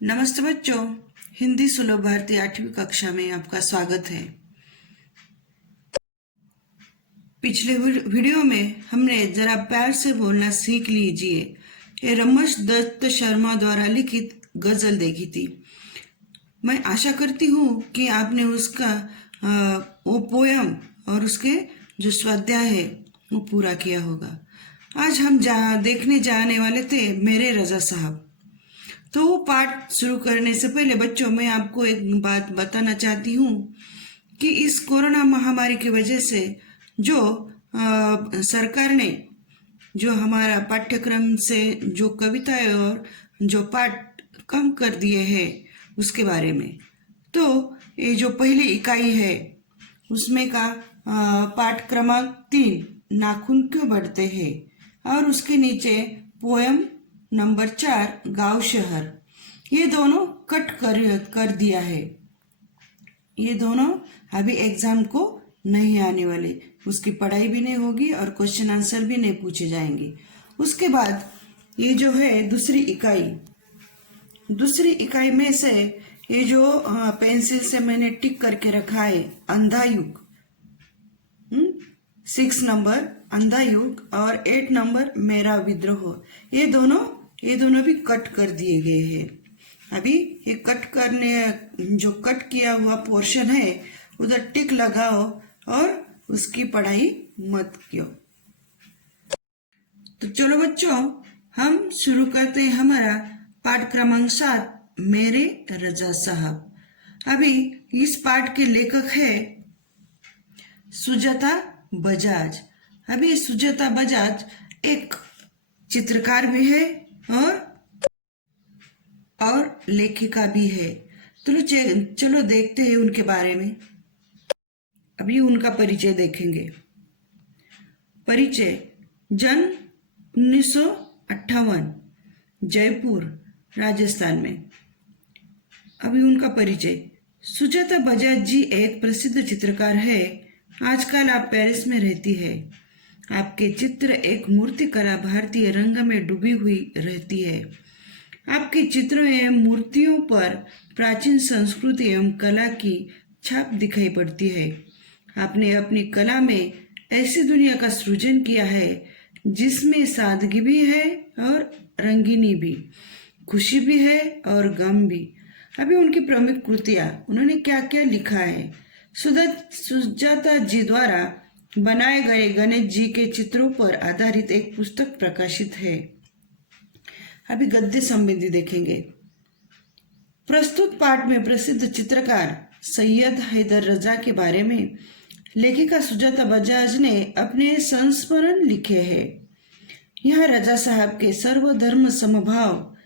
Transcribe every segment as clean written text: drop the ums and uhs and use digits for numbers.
नमस्ते बच्चों, हिंदी सुलभ भारती 8वीं कक्षा में आपका स्वागत है। पिछले वीडियो में हमने जरा प्यार से बोलना सीख लीजिए ये रमेश दत्त शर्मा द्वारा लिखित गजल देखी थी। मैं आशा करती हूँ कि आपने उसका वो पोयम और उसके जो स्वाध्याय है वो पूरा किया होगा। आज हम देखने जाने वाले थे मेरे रजा साहब। तो वो पाठ शुरू करने से पहले बच्चों मैं आपको एक बात बताना चाहती हूँ कि इस कोरोना महामारी की वजह से जो सरकार ने जो हमारा पाठ्यक्रम से जो कविताएं और जो पाठ कम कर दिए हैं उसके बारे में, तो ये जो पहली इकाई है उसमें का पाठ क्रमांक 3 नाखून क्यों बढ़ते हैं और उसके नीचे पोयम नंबर 4 गांव शहर, ये दोनों कट कर दिया है। ये दोनों अभी एग्जाम को नहीं आने वाले, उसकी पढ़ाई भी नहीं होगी और क्वेश्चन आंसर भी नहीं पूछे जाएंगे। उसके बाद ये जो है दूसरी इकाई में से ये जो पेंसिल से मैंने टिक करके रखा है अंधा युग, 6 नंबर अंधा युग और 8 नंबर मेरा विद्रोह, ये दोनों भी कट कर दिए गए हैं। अभी ये जो कट किया हुआ पोर्शन है उधर टिक लगाओ और उसकी पढ़ाई मत कियो। तो चलो बच्चों, हम शुरू करते हैं हमारा पाठ क्रमांक 7 मेरे रजा साहब। अभी इस पाठ के लेखक है सुजाता बजाज। अभी सुजाता बजाज एक चित्रकार भी है और लेखिका भी है। चलो देखते हैं उनके बारे में। अभी उनका परिचय देखेंगे। परिचय: जन्म 1958, जयपुर राजस्थान में। अभी उनका परिचय: सुजाता बजाज जी एक प्रसिद्ध चित्रकार है। आजकल आप पेरिस में रहती है। आपके चित्र एक मूर्तिकला भारतीय रंग में डूबी हुई रहती है। आपके चित्रों एवं मूर्तियों पर प्राचीन संस्कृति एवं कला की छाप दिखाई पड़ती है। आपने अपनी कला में ऐसी दुनिया का सृजन किया है जिसमें सादगी भी है और रंगीनी भी, खुशी भी है और गम भी। अभी उनकी प्रमुख कृतियां, उन्होंने क्या क्या लिखा है। सुजाता जी द्वारा बनाए गए गणेश जी के चित्रों पर आधारित एक पुस्तक प्रकाशित है। अभी गद्य संबंधी देखेंगे। प्रस्तुत पाठ में प्रसिद्ध चित्रकार सैयद हैदर रजा के बारे में लेखिका सुजाता बजाज ने अपने संस्मरण लिखे हैं। यह रजा साहब के सर्वधर्म समभाव,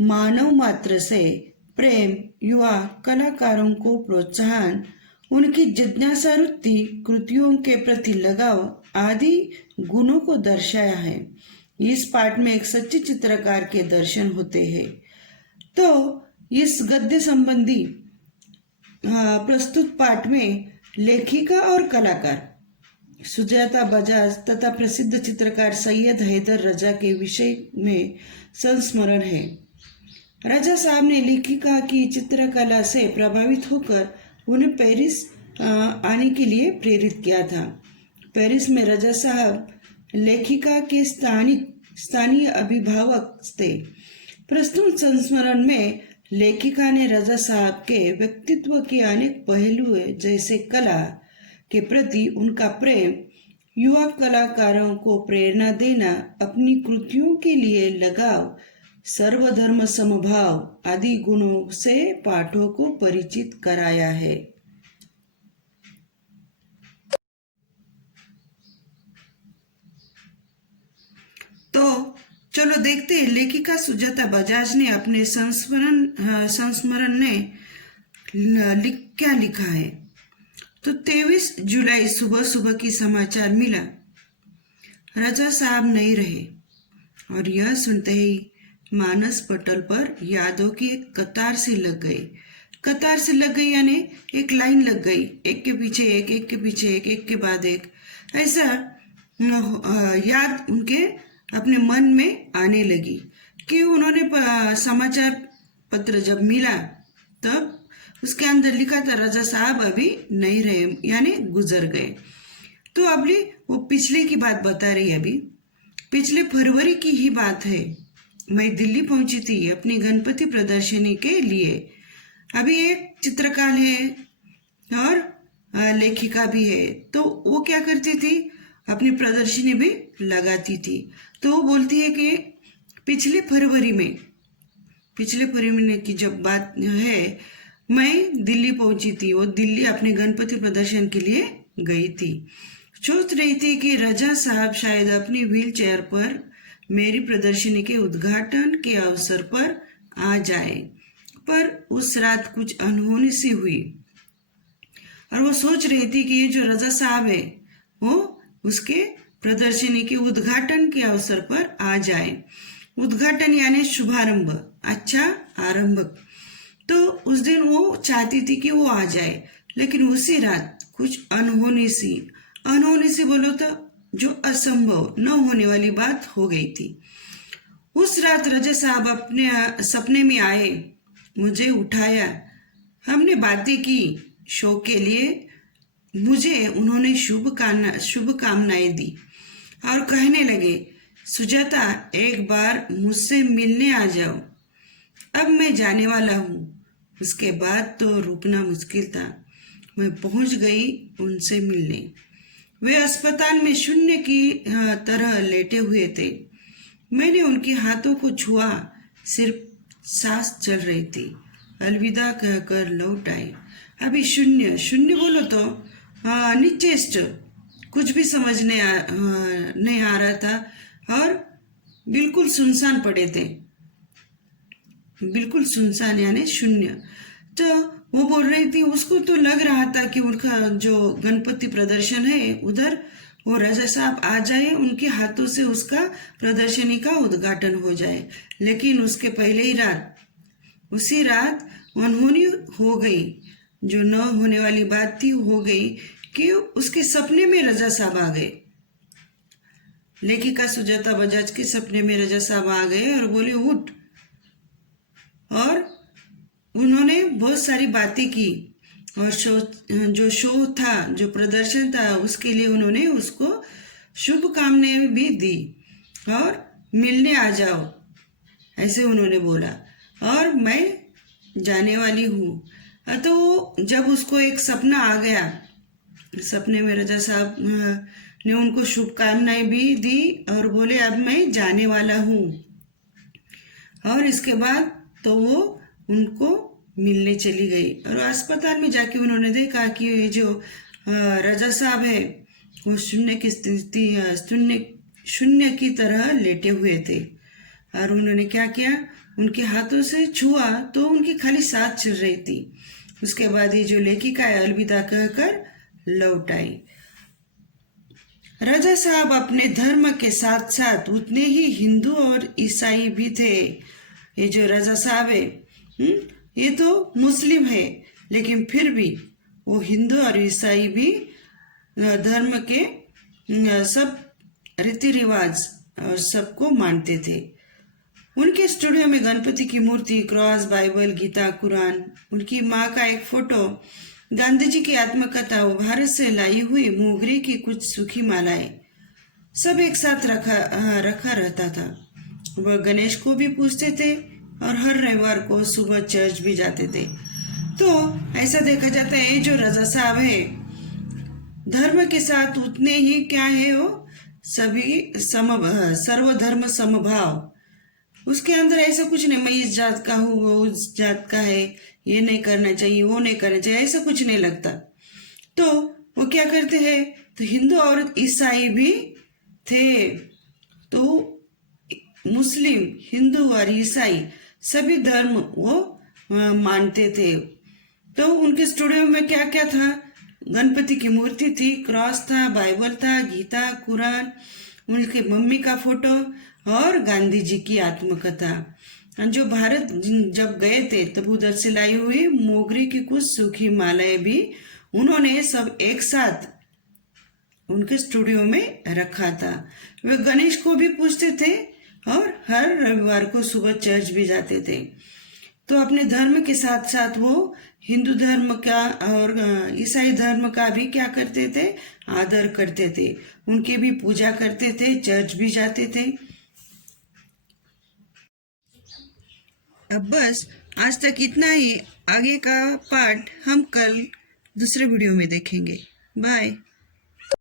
मानव मात्र से प्रेम, युवा कलाकारों को प्रोत्साहन, उनकी जिज्ञासा वृत्ति, कृतियों के प्रति लगाव आदि गुणों को दर्शाया है। इस पाठ में एक सच्चे चित्रकार के दर्शन होते हैं। तो इस गद्य संबंधी प्रस्तुत पाठ में लेखिका और कलाकार सुजाता बजाज तथा प्रसिद्ध चित्रकार सैयद हैदर रजा के विषय में संस्मरण है। रजा साहब ने लेखिका की चित्रकला से प्रभावित होकर उन्हें पेरिस आने के लिए प्रेरित किया था। पेरिस में रजा साहब लेखिका के स्थानीय अभिभावक थे। प्रस्तुत संस्मरण में लेखिका ने रजा साहब के व्यक्तित्व के अनेक पहलुओं जैसे कला के प्रति उनका प्रेम, युवा कलाकारों को प्रेरणा देना, अपनी कृतियों के लिए लगाव, सर्वधर्म समभाव आदि गुणों से पाठों को परिचित कराया है। तो चलो देखते हैं लेखिका सुजाता बजाज ने अपने संस्मरण में क्या लिखा है। तो 23 जुलाई सुबह सुबह की समाचार मिला, रजा साहब नहीं रहे, और यह सुनते ही मानस पटल पर यादों की एक कतार से लग गई यानी एक लाइन लग गई, एक के पीछे एक के पीछे एक के बाद एक, ऐसा याद उनके अपने मन में आने लगी कि उन्होंने समाचार पत्र जब मिला तब उसके अंदर लिखा था रजा साहब अभी नहीं रहे, यानी गुजर गए। तो अभी वो पिछले की बात बता रही है। अभी पिछले फरवरी की ही बात है। मैं दिल्ली पहुंची थी अपनी गणपति प्रदर्शनी के लिए। अभी एक चित्रकार है और लेखिका भी है, तो वो क्या करती थी, अपनी प्रदर्शनी भी लगाती थी। तो वो बोलती है कि पिछले फरवरी की जब बात है, मैं दिल्ली पहुंची थी। वो दिल्ली अपने गणपति प्रदर्शन के लिए गई थी। सोच रही थी कि रजा साहब शायद अपनी व्हील चेयर पर मेरी प्रदर्शनी के उद्घाटन के अवसर पर आ जाए, पर उस रात कुछ अनहोनी सी हुई और वो सोच रही थी कि ये जो रजा साहब है वो उसके प्रदर्शनी के उद्घाटन के अवसर पर आ जाए। उद्घाटन यानी शुभारंभ, अच्छा आरंभ। तो उस दिन वो चाहती थी कि वो आ जाए, लेकिन उसी रात कुछ अनहोनी सी बोलो तो जो असंभव न होने वाली बात हो गई थी। उस रात रजा साहब अपने सपने में आए, मुझे उठाया, हमने बातें की शो के लिए। मुझे उन्होंने शुभकामनाएं दी और कहने लगे, सुजाता एक बार मुझसे मिलने आ जाओ, अब मैं जाने वाला हूँ। उसके बाद तो रुकना मुश्किल था। मैं पहुंच गई उनसे मिलने। वे अस्पताल में शून्य की तरह लेटे हुए थे। मैंने उनके हाथों को छुआ, सिर्फ सांस चल रही थी। अलविदा कहकर लौट आए। अभी शून्य बोलो तो निश्चेष्ट, कुछ भी समझ नहीं आ रहा था और बिल्कुल सुनसान पड़े थे, बिल्कुल सुनसान यानी शून्य। तो वो बोल रही थी, उसको तो लग रहा था कि उनका जो गणपति प्रदर्शन है उधर वो रजा साहब आ जाए, उनके हाथों से उसका प्रदर्शनी का उद्घाटन हो जाए। लेकिन उसके पहले ही उसी रात अनहोनी हो गई, जो न होने वाली बात थी हो गई कि उसके सपने में रजा साहब आ गए। लेखिका सुजाता बजाज के सपने में रजा साहब आ गए और बोले उठ, और उन्होंने बहुत सारी बातें की और जो शो था, जो प्रदर्शन था, उसके लिए उन्होंने उसको शुभकामनाएं भी दी और मिलने आ जाओ ऐसे उन्होंने बोला और मैं जाने वाली हूँ। तो जब उसको एक सपना आ गया, सपने में रजा साहब ने उनको शुभकामनाएं भी दी और बोले अब मैं जाने वाला हूँ। और इसके बाद तो वो उनको मिलने चली गई और अस्पताल में जाके उन्होंने देखा कि ये जो रजा साहब है वो शून्य की तरह लेटे हुए थे। और उन्होंने क्या किया, उनके हाथों से छुआ तो उनकी खाली सांस चल रही थी। उसके बाद ये जो लेखिका है अलविदा कहकर लौट आई। रजा साहब अपने धर्म के साथ साथ उतने ही हिंदू और ईसाई भी थे। ये जो रजा साहब है ये तो मुस्लिम है, लेकिन फिर भी वो हिंदू और ईसाई भी धर्म के सब रीति रिवाज और सबको मानते थे। उनके स्टूडियो में गणपति की मूर्ति, क्रॉस, बाइबल, गीता, कुरान, उनकी माँ का एक फोटो, गांधी जी की आत्मकथा, वो भारत से लाई हुई मोगरे की कुछ सूखी मालाएं, सब एक साथ रखा रहता था। वह गणेश को भी पूजते थे और हर रविवार को सुबह चर्च भी जाते थे। तो ऐसा देखा जाता है जो रजा साहब है धर्म के साथ उतने ही क्या है, वो सभी सर्वधर्म समभाव। उसके अंदर ऐसा कुछ नहीं, मैं इस जात का हूँ वो उस जात का है, ये नहीं करना चाहिए वो नहीं करना चाहिए, ऐसा कुछ नहीं लगता। तो वो क्या करते हैं, तो हिंदू और ईसाई भी थे। तो मुस्लिम, हिंदू और ईसाई सभी धर्म वो मानते थे। तो उनके स्टूडियो में क्या क्या था, गणपति की मूर्ति थी, क्रॉस था, बाइबल था, गीता, कुरान, उनके मम्मी का फोटो और गांधी जी की आत्मकथा। जो भारत जब गए थे तब उधर से लाई हुई मोगरे की कुछ सूखी मालाएं भी उन्होंने सब एक साथ उनके स्टूडियो में रखा था। वे गणेश को भी पूजते थे और हर रविवार को सुबह चर्च भी जाते थे। तो अपने धर्म के साथ साथ वो हिंदू धर्म का और ईसाई धर्म का भी क्या करते थे, आदर करते थे, उनके भी पूजा करते थे, चर्च भी जाते थे। अब बस आज तक इतना ही। आगे का पार्ट हम कल दूसरे वीडियो में देखेंगे। बाय।